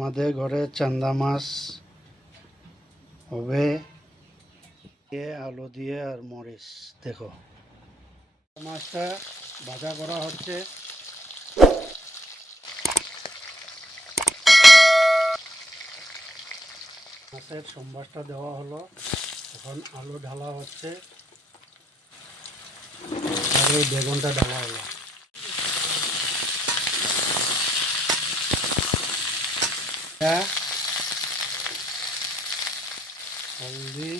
আমাদের ঘরে চান্দা মাছ হবে আলু দিয়ে আর মরিচ। দেখো মাছটা ভাজা করা হচ্ছে। মাছের সম্বারটা দেওয়া হলো, এখন আলু ঢালা হচ্ছে আর এই বেগুনটা ঢালা হলো। হলদি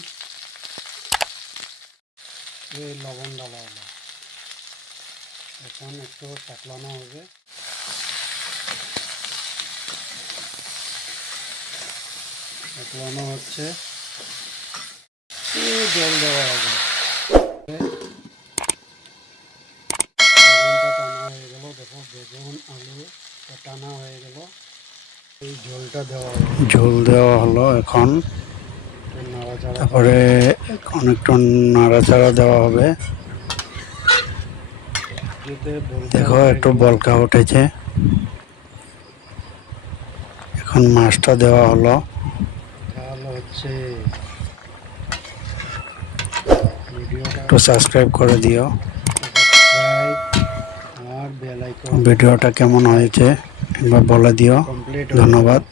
এই লবণ ঢালা হলো, এখন একটু চাকলানো হবে। চাকলানো হচ্ছে, জল দেওয়া হবে। বেগুনটা টানা হয়ে গেল, দেখো বেগুন আলু টানা হয়ে গেল। এই ঝোলটা দেওয়া হলো, ঝোল দেওয়া হলো। এখন তারপরে অনেকটা নাড়াচাড়া দেওয়া হবে। দেখো একটু বলকা উঠেছে। এখন মাছটা দেওয়া হলো, হচ্ছে। একটু সাবস্ক্রাইব করে দিও। ভিডিওটা কেমন হয়েছে একবার বলে দিও। ধন্যবাদ।